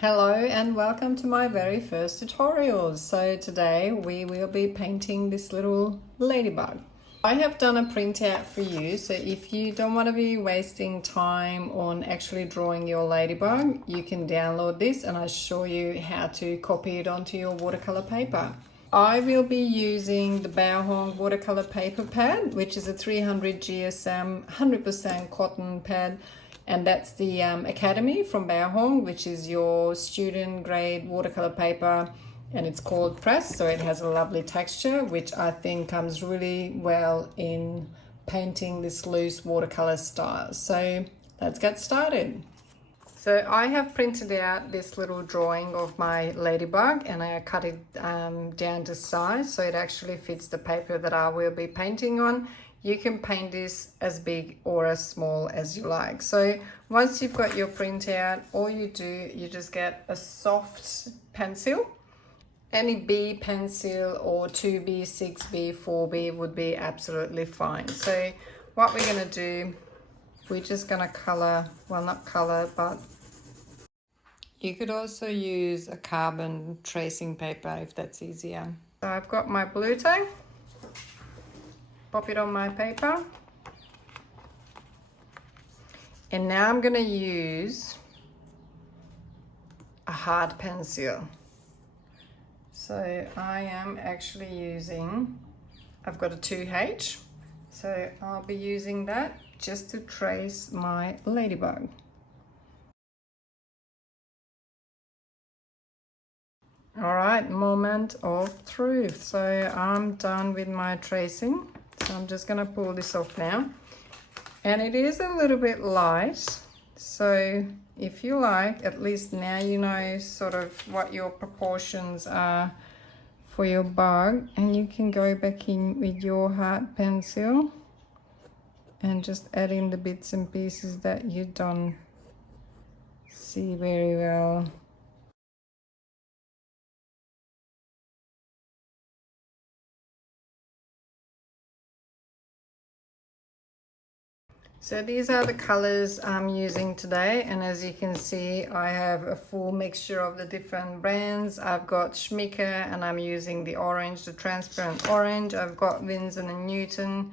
Hello and welcome to my very first tutorial. So today we will be painting this little ladybug. I have done a printout for you, so if you don't want to be wasting time on actually drawing your ladybug, you can download this and I'll show you how to copy it onto your watercolor paper. I will be using the Bao watercolor paper pad, which is a 300 GSM 100% cotton pad. And that's the Academy from Bao, which is your student grade watercolor paper, and it's called press, so it has a lovely texture, which I think comes really well in painting this loose watercolor style. So let's get started. So I have printed out this little drawing of my ladybug and I cut it down to size so it actually fits the paper that I will be painting on. You can paint this as big or as small as you like. So once you've got your printout, all you do, you just get a soft pencil. Any B pencil or 2B, 6B, 4B would be absolutely fine. So what we're going to do, we're just going to color, well, not color, but you could also use a carbon tracing paper if that's easier. So I've got my blue tape. Pop it on my paper. And now I'm going to use a hard pencil. So I am actually using, I've got a 2H. So I'll be using that just to trace my ladybug. All right, moment of truth. So I'm done with my tracing. So I'm just going to pull this off now. And it is a little bit light. So if you like, at least now you know sort of what your proportions are for your bug. And you can go back in with your hard pencil and just add in the bits and pieces that you don't see very well. So these are the colors I'm using today, and as you can see I have a full mixture of the different brands. I've got Schmincke and I'm using the orange, the transparent orange. I've got Winsor & Newton.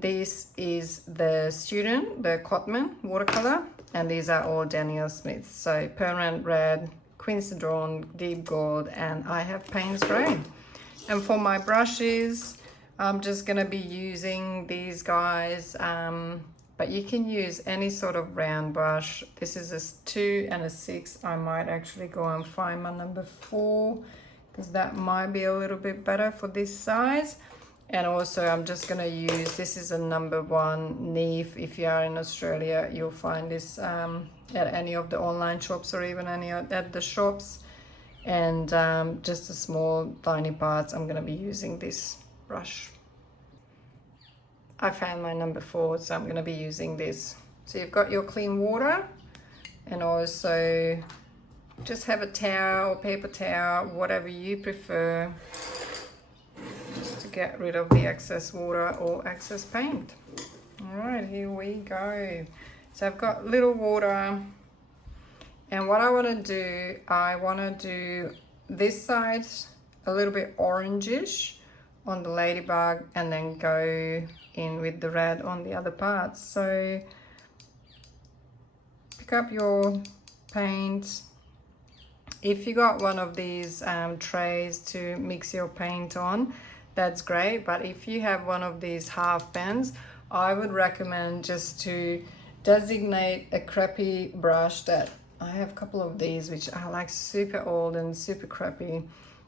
This is the Student, the Cotman watercolor, and these are all Daniel Smith. So Permanent Red, Quincy Drawn, Deep Gold, and I have Payne's Grey. And for my brushes, I'm just going to be using these guys, but you can use any sort of round brush. This is a 2 and a 6. I might actually go and find my number 4 because that might be a little bit better for this size. And also I'm just going to use, this is a number 1 Neve. If you are in Australia, you'll find this at any of the online shops or even any at the shops. And just the small tiny parts, I'm going to be using this brush. I found my number 4, so I'm going to be using this. So you've got your clean water, and also just have a towel or paper towel, whatever you prefer, just to get rid of the excess water or excess paint. All right, here we go. So I've got little water, and what I want to do, I want to do this side a little bit orangish on the ladybug and then go in with the red on the other parts. So pick up your paint. If you got one of these trays to mix your paint on, that's great. But if you have one of these half pens, I would recommend just to designate a crappy brush. That I have a couple of these which are like super old and super crappy,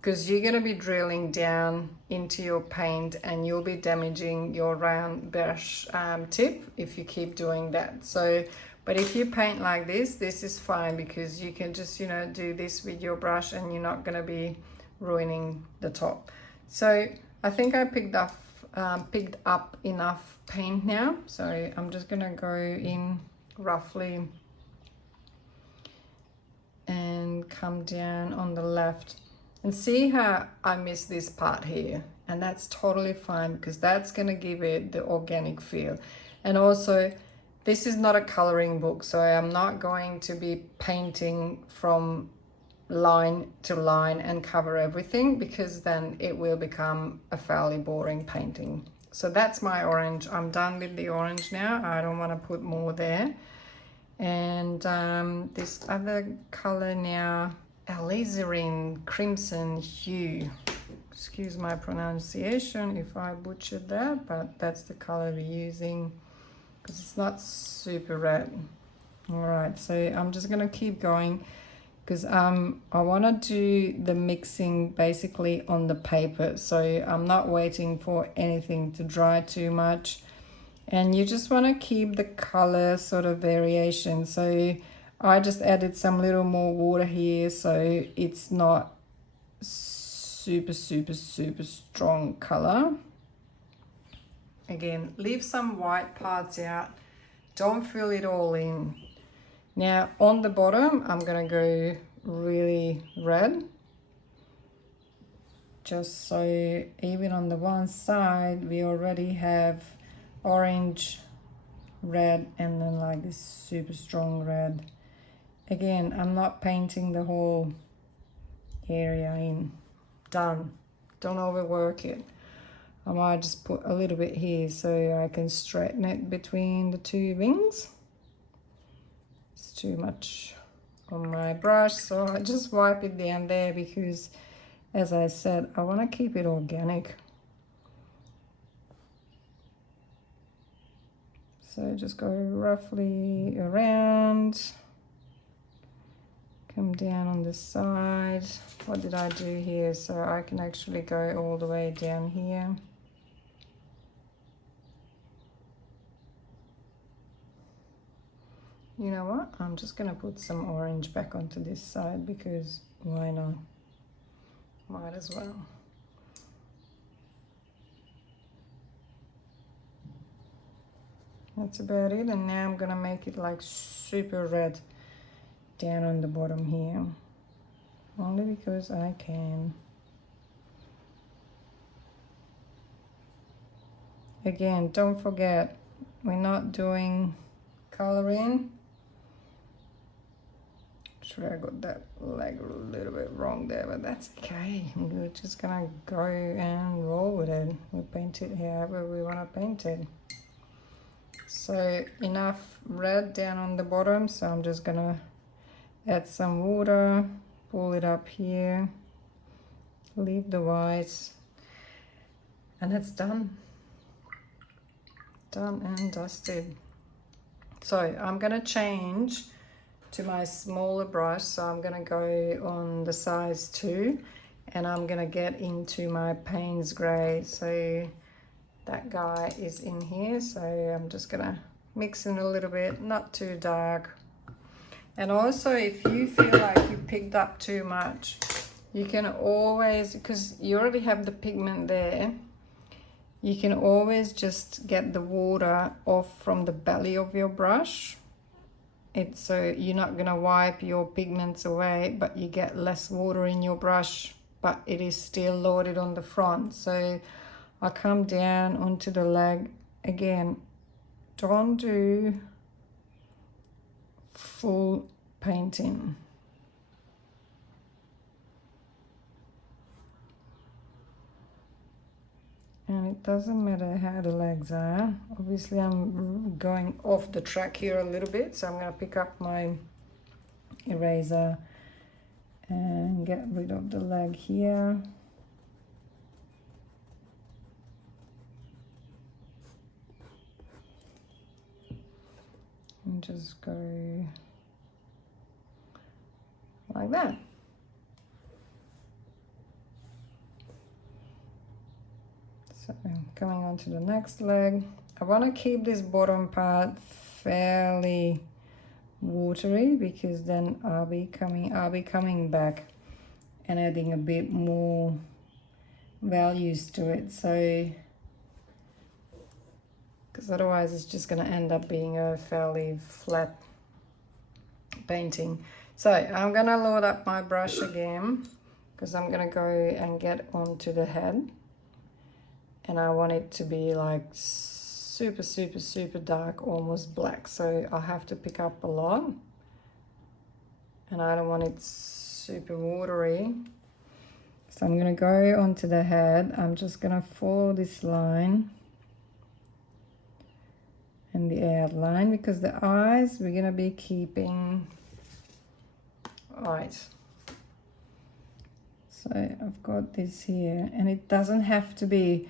because you're going to be drilling down into your paint and you'll be damaging your round brush tip if you keep doing that. So, but if you paint like this is fine, because you can just, you know, do this with your brush and you're not going to be ruining the top. So I think I picked up enough paint now. So I'm just going to go in roughly and come down on the left. And see how I missed this part here, and that's totally fine because that's going to give it the organic feel. And also this is not a coloring book, so I'm not going to be painting from line to line and cover everything, because then it will become a fairly boring painting. So that's my orange. I'm done with the orange now. I don't want to put more there. And this other color now, alizarin crimson hue. Excuse my pronunciation if I butchered that, but that's the color we're using because it's not super red. All right, so I'm just gonna keep going because I want to do the mixing basically on the paper, so I'm not waiting for anything to dry too much. And you just want to keep the color sort of variation. So I just added some little more water here, so it's not super strong color. Again, leave some white parts out, don't fill it all in. Now on the bottom I'm gonna go really red, just so even on the one side we already have orange, red, and then like this super strong red. Again, I'm not painting the whole area in. Done. Don't overwork it. I might just put a little bit here so I can straighten it between the two wings. It's too much on my brush, so I just wipe it down there because, as I said, I want to keep it organic. So just go roughly around, come down on the side. What did I do here? So I can actually go all the way down here. You know what? I'm just gonna put some orange back onto this side because why not? Might as well. That's about it, and now I'm gonna make it like super red down on the bottom here, only because I can. Again, don't forget, we're not doing coloring. Sure, I got that leg a little bit wrong there, but that's okay. We're just gonna go and roll with it. We'll paint it however we want to paint it. So enough red down on the bottom, so I'm just gonna add some water, pull it up here, leave the white, and it's done. Done and dusted. So I'm gonna change to my smaller brush, so I'm gonna go on the size 2 and I'm gonna get into my Payne's Grey. So that guy is in here, so I'm just gonna mix in a little bit, not too dark. And also, if you feel like you picked up too much, you can always, because you already have the pigment there, you can always just get the water off from the belly of your brush. So you're not gonna wipe your pigments away, but you get less water in your brush, but it is still loaded on the front. So I come down onto the leg. Again, don't do full painting. And it doesn't matter how the legs are. Obviously I'm going off the track here a little bit, so I'm going to pick up my eraser and get rid of the leg here. And just go like that. So coming on to the next leg, I want to keep this bottom part fairly watery because then I'll be coming back and adding a bit more values to it. So because otherwise it's just going to end up being a fairly flat painting. So I'm going to load up my brush again because I'm going to go and get onto the head, and I want it to be like super dark, almost black, so I'll have to pick up a lot, and I don't want it super watery. So I'm going to go onto the head. I'm just going to follow this line and the outline, because the eyes we're going to be keeping right. So I've got this here, and it doesn't have to be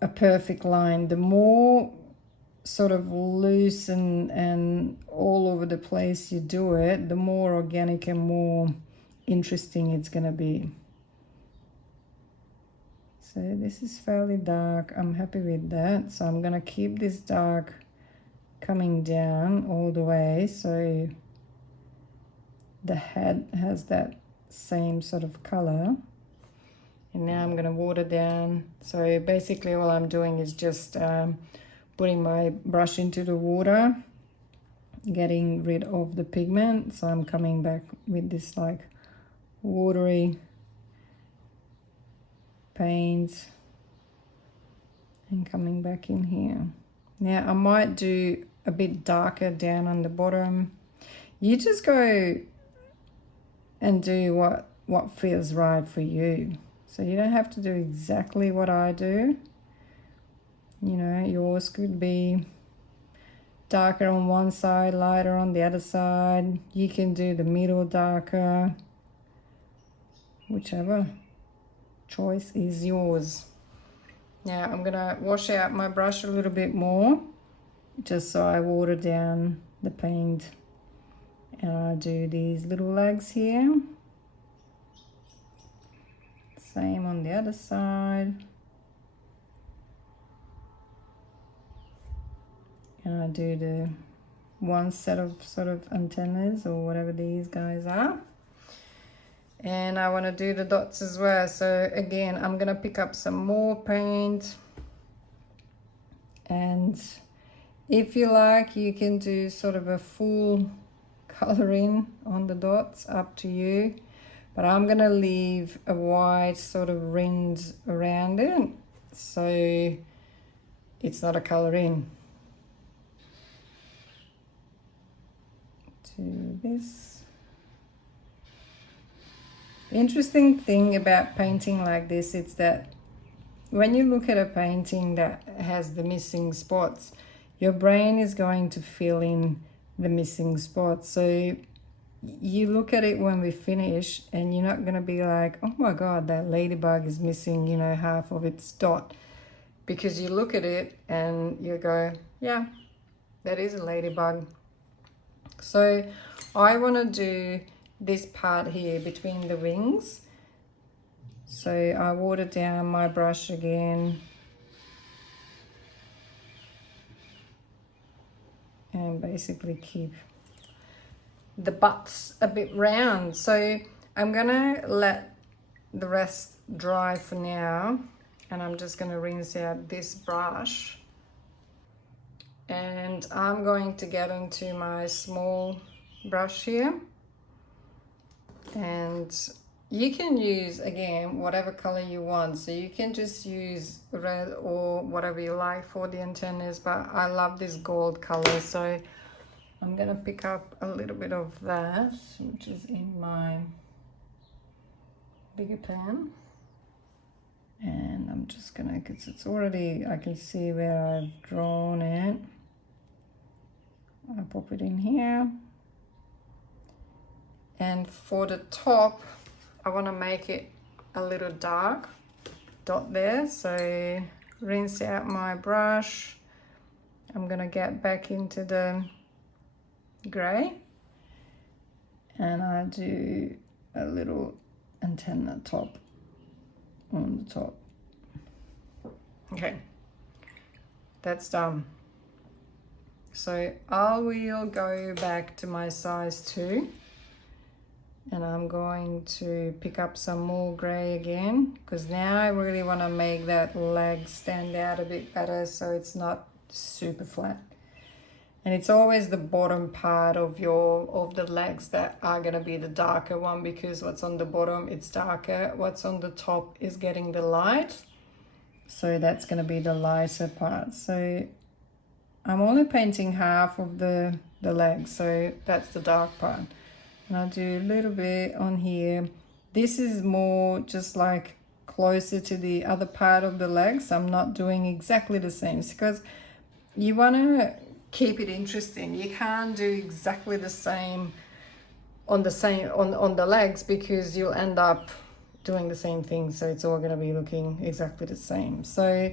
a perfect line. The more sort of loose and all over the place you do it, the more organic and more interesting it's going to be. So this is fairly dark. I'm happy with that. So I'm going to keep this dark coming down all the way, so the head has that same sort of color. And now I'm going to water down. So basically all I'm doing is just putting my brush into the water, getting rid of the pigment. So I'm coming back with this like watery paint and coming back in here. Now I might do a bit darker down on the bottom. You just go and do what feels right for you. So you don't have to do exactly what I do. You know, yours could be darker on one side, lighter on the other side. You can do the middle darker, whichever choice is yours. Now I'm gonna wash out my brush a little bit more, just so I water down the paint. And I do these little legs here. Same on the other side. And I do the one set of sort of antennas or whatever these guys are. And I want to do the dots as well. So again, I'm going to pick up some more paint. And if you like, you can do sort of a full coloring on the dots, up to you. But I'm going to leave a white sort of rind around it, so it's not a color in. Do this. The interesting thing about painting like this is that when you look at a painting that has the missing spots, your brain is going to fill in the missing spots. So you look at it when we finish and you're not going to be like, oh my god, that ladybug is missing, you know, half of its dot, because you look at it and you go, yeah, that is a ladybug. So I want to do this part here between the wings. So I water down my brush again and basically keep the butts a bit round. So I'm gonna let the rest dry for now, and I'm just gonna rinse out this brush, and I'm going to get into my small brush here, and you can use again whatever color you want. So you can just use red or whatever you like for the antennas, but I love this gold color, so I'm gonna pick up a little bit of that, which is in my bigger pan. And I'm just gonna, because it's already, I can see where I've drawn it. I pop it in here. And for the top, I wanna make it a little dark dot there. So rinse out my brush. I'm gonna get back into the gray, and I do a little antenna top on the top. Okay, that's done. So I will go back to my size 2, and I'm going to pick up some more gray again, because now I really want to make that leg stand out a bit better so it's not super flat. And it's always the bottom part of the legs that are going to be the darker one, because what's on the bottom, it's darker. What's on the top is getting the light. So that's going to be the lighter part. So I'm only painting half of the leg, so that's the dark part. And I'll do a little bit on here. This is more just like closer to the other part of the legs. I'm not doing exactly the same because you want to keep it interesting. You can't do exactly the same on the legs because you'll end up doing the same thing, so it's all going to be looking exactly the same. So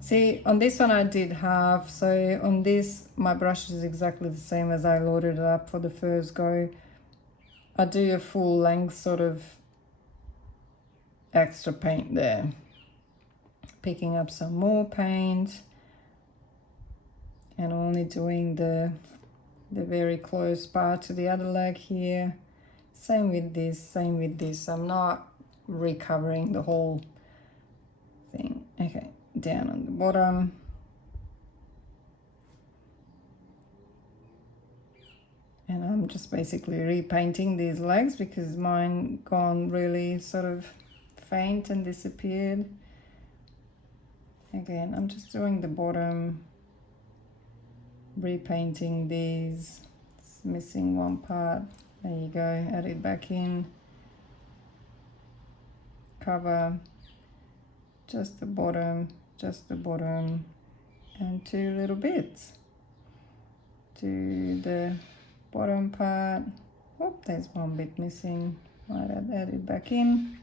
see, on this one I did half, so on this my brush is exactly the same as I loaded it up for the first go. I do a full length sort of extra paint there, picking up some more paint and only doing the very close part to the other leg here. Same with this. I'm not recovering the whole thing. Okay, down on the bottom. And I'm just basically repainting these legs because mine gone really sort of faint and disappeared. Again, I'm just doing the bottom, repainting these. It's missing one part. There you go, add it back in. Cover just the bottom, and 2 little bits. Do the bottom part. Oh, there's one bit missing. Might add it back in.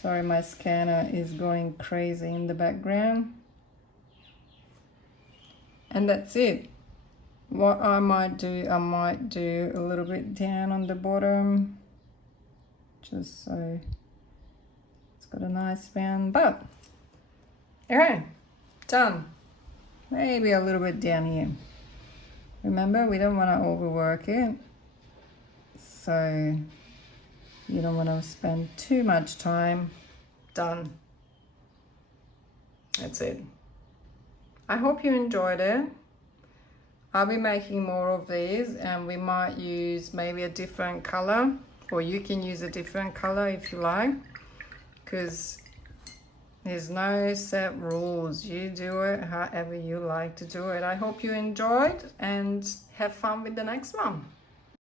Sorry, my scanner is going crazy in the background. And that's it. What I might do a little bit down on the bottom, just so it's got a nice round butt. Okay, done. Maybe a little bit down here. Remember, we don't want to overwork it, so you don't want to spend too much time. Done. That's it. I hope you enjoyed it. I'll be making more of these, and we might use maybe a different color, or you can use a different color if you like, because there's no set rules. You do it however you like to do it. I hope you enjoyed and have fun with the next one.